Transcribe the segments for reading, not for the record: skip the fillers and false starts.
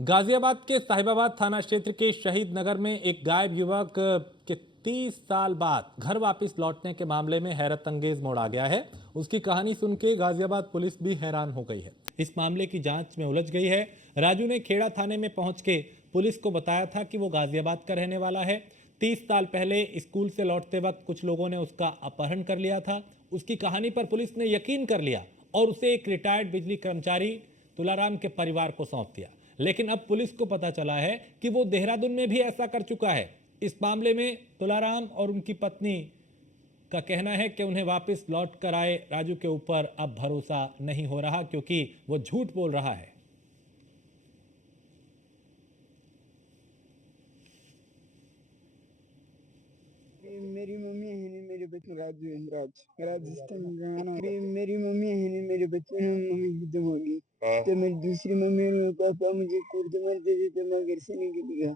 गाजियाबाद के साहिबाबाद थाना क्षेत्र के शहीद नगर में एक गायब युवक के 30 साल बाद घर वापस लौटने के मामले में हैरत अंगेज मोड़ आ गया है। उसकी कहानी सुन के गाजियाबाद पुलिस भी हैरान हो गई है। इस मामले की जांच में उलझ गई है। राजू ने खेड़ा थाने में पहुंच के पुलिस को बताया था कि वो गाजियाबाद का रहने वाला है। 30 साल पहले स्कूल से लौटते वक्त कुछ लोगों ने उसका अपहरण कर लिया था। उसकी कहानी पर पुलिस ने यकीन कर लिया और उसे एक रिटायर्ड बिजली कर्मचारी तुलाराम के परिवार को सौंप दिया। लेकिन अब पुलिस को पता चला है कि वो देहरादून में भी ऐसा कर चुका है। इस मामले में तुलाराम और उनकी पत्नी का कहना है कि उन्हें वापस लौट कर आए राजू के ऊपर अब भरोसा नहीं हो रहा, क्योंकि वो झूठ बोल रहा है। मेरी मम्मी है नहीं, मेरे बच्चे राजू इंद्राज राजस्थान गाना। मेरी मम्मी है नहीं, मेरे बच्चे हैं, मम्मी खत्म होगी। तो मेरी दूसरी मम्मी और पापा मुझे कुर्ते मारते थे, तो मैं घर से निकल गया।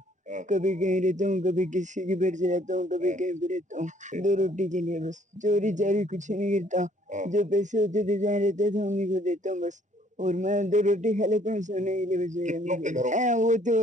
कभी कहीं रहता हूँ, कभी किसी के घर से रहता हूँ, कभी कहीं पे रहता हूँ। 2 रोटी के लिए बस। चोरी चारी कुछ नहीं करता। जो पैसे होते थे जहाँ रहते थे उन्हीं को देता हूँ बस। और मैं 2 रोटी खा लेता हूँ सोने के लिए बस। वो तो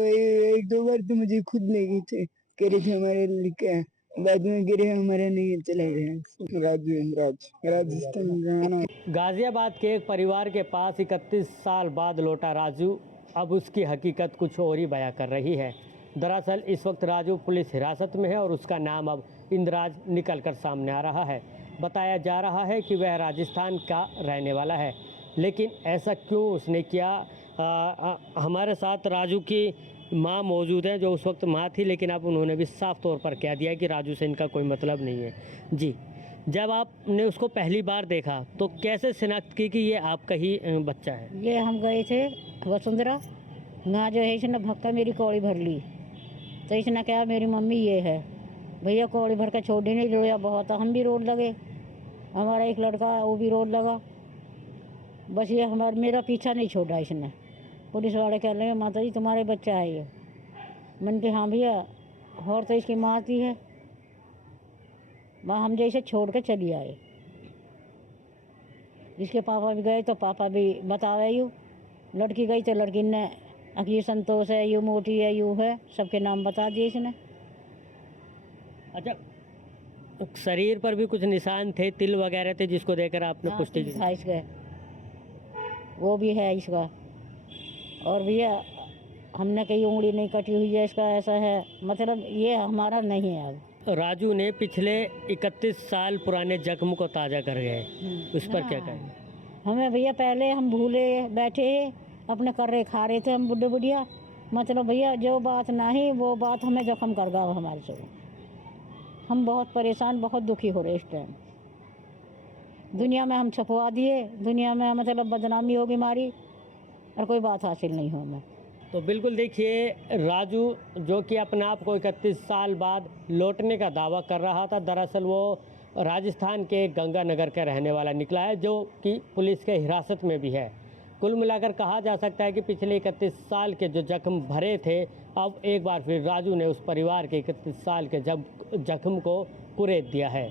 एक दो बार तो मुझे खुद ले गई थे, कह रहे थे हमारे लड़का है, बाद में गिरे हमारा नहीं चले गए। राजू इंद्राज राजस्थान गाना। गाजियाबाद के एक परिवार के पास 31 साल बाद लौटा राजू अब उसकी हकीकत कुछ और ही बयां कर रही है। दरअसल इस वक्त राजू पुलिस हिरासत में है और उसका नाम अब इंद्राज निकल कर सामने आ रहा है। बताया जा रहा है कि वह राजस्थान का रहने वाला है, लेकिन ऐसा क्यों उसने किया। हमारे साथ राजू की माँ मौजूद है, जो उस वक्त माँ थी, लेकिन अब उन्होंने भी साफ तौर पर कह दिया कि राजू से इनका कोई मतलब नहीं है। जी, जब आपने उसको पहली बार देखा तो कैसे शिनाख्त की कि ये आपका ही बच्चा है? ये हम गए थे वसुंधरा, वहाँ जो है इसने भक्का मेरी कौड़ी भर ली, तो इसने कहा मेरी मम्मी ये है। भैया कौड़ी भर कर छोड़ नहीं, रोया बहुत, हम भी रोड लगे, हमारा एक लड़का वो भी रोड लगा। बस ये मेरा पीछा नहीं छोड़ा इसने। पुलिस वाले कह रहे हैं माता जी तुम्हारे बच्चा है ये। मन के हाँ भैया, और तो इसकी माँ की है, माँ हम जैसे छोड़ के चली आए। इसके पापा भी गए तो पापा भी बतावे यूँ, लड़की गई तो लड़की ने ये संतोष है, यूँ मोटी है, यूँ है, सबके नाम बता दिए इसने। अच्छा, शरीर पर भी कुछ निशान थे, तिल वगैरह थे, जिसको देखकर आपने पुष्टि की? हाँ, इसका वो भी है इसका। और भैया हमने कहीं उंगली नहीं कटी हुई है इसका, ऐसा है, मतलब ये हमारा नहीं है। अब राजू ने पिछले 31 साल पुराने जख्म को ताज़ा कर गए, उस पर क्या कहें? हमें भैया पहले हम भूले बैठे अपने कर रहे खा रहे थे हम बुढ़े बुढ़िया, मतलब भैया जो बात नहीं वो बात हमें जख्म कर गया हमारे से। हम बहुत परेशान, बहुत दुखी हो रहे इस टाइम। दुनिया में हम छपवा दिए, दुनिया में मतलब बदनामी होगी हमारी और कोई बात हासिल नहीं हो हमें। तो बिल्कुल देखिए, राजू जो कि अपने आप को 31 साल बाद लौटने का दावा कर रहा था, दरअसल वो राजस्थान के गंगानगर का रहने वाला निकला है, जो कि पुलिस के हिरासत में भी है। कुल मिलाकर कहा जा सकता है कि पिछले 31 साल के जो जख्म भरे थे, अब एक बार फिर राजू ने उस परिवार के 31 साल के जख्म को कुरेद दिया है।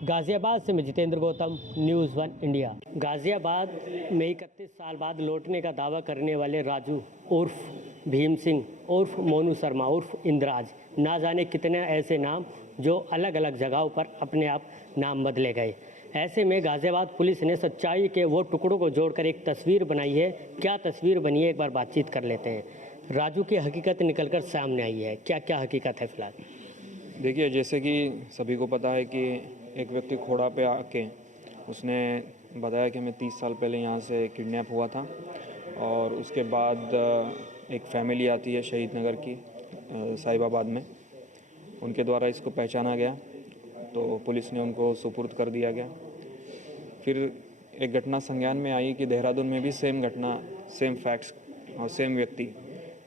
गाज़ियाबाद से मैं जितेंद्र गौतम, न्यूज़ 1 इंडिया। गाज़ियाबाद में 31 साल बाद लौटने का दावा करने वाले राजू उर्फ भीम सिंह उर्फ मोनू शर्मा उर्फ इंद्राज, ना जाने कितने ऐसे नाम जो अलग अलग जगहों पर अपने आप नाम बदले गए। ऐसे में गाज़ियाबाद पुलिस ने सच्चाई के वो टुकड़ों को जोड़कर एक तस्वीर बनाई है। क्या तस्वीर बनी है, एक बार बातचीत कर लेते हैं। राजू की हकीकत निकलकर सामने आई है, क्या क्या हकीकत है फिलहाल? देखिए, जैसे कि सभी को पता है कि एक व्यक्ति खोड़ा पे आके उसने बताया कि मैं 30 साल पहले यहाँ से किडनैप हुआ था, और उसके बाद एक फैमिली आती है शहीद नगर की साहिबाबाद में, उनके द्वारा इसको पहचाना गया, तो पुलिस ने उनको सुपुर्द कर दिया गया। फिर एक घटना संज्ञान में आई कि देहरादून में भी सेम घटना, सेम फैक्ट्स और सेम व्यक्ति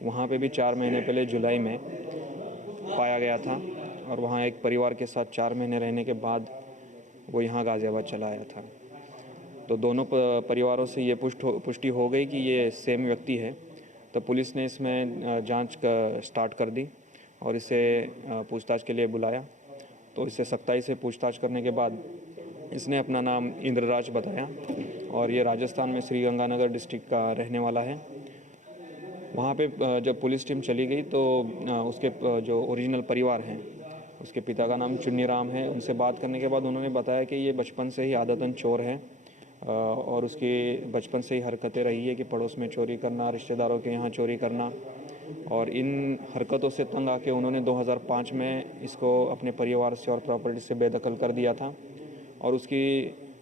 वहाँ पे भी 4 महीने पहले जुलाई में पाया गया था, और वहाँ एक परिवार के साथ 4 महीने रहने के बाद वो यहाँ गाज़ियाबाद चला आया था। तो दोनों परिवारों से ये पुष्टि हो गई कि ये सेम व्यक्ति है। तो पुलिस ने इसमें जांच स्टार्ट कर दी और इसे पूछताछ के लिए बुलाया। तो इससे सख्ताई से पूछताछ करने के बाद इसने अपना नाम इंद्रराज बताया, और ये राजस्थान में श्रीगंगानगर डिस्ट्रिक्ट का रहने वाला है। वहाँ पे जब पुलिस टीम चली गई तो उसके जो ओरिजिनल परिवार हैं, उसके पिता का नाम चुन्नी राम है, उनसे बात करने के बाद उन्होंने बताया कि ये बचपन से ही आदतन चोर है और उसकी बचपन से ही हरकतें रही है कि पड़ोस में चोरी करना, रिश्तेदारों के यहाँ चोरी करना। और इन हरकतों से तंग आके उन्होंने 2005 में इसको अपने परिवार से और प्रॉपर्टी से बेदखल कर दिया था और उसकी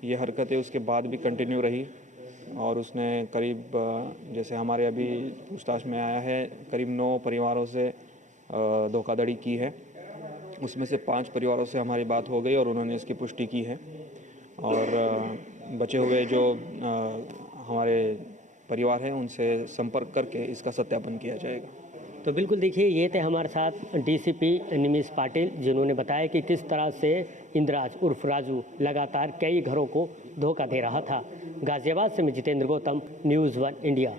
ये हरकतें उसके बाद भी कंटिन्यू रही और उसने करीब जैसे हमारे अभी पूछताछ में आया है करीब 9 परिवारों से धोखाधड़ी की है। उसमें से 5 परिवारों से हमारी बात हो गई और उन्होंने इसकी पुष्टि की है और बचे हुए जो हमारे परिवार हैं उनसे संपर्क करके इसका सत्यापन किया जाएगा। तो बिल्कुल देखिए, ये थे हमारे साथ डीसीपी निमिष पाटिल, जिन्होंने बताया कि किस तरह से इंद्राज उर्फ राजू लगातार कई घरों को धोखा दे रहा था। गाजियाबाद से मैं जितेंद्र गौतम, न्यूज़ 1 इंडिया।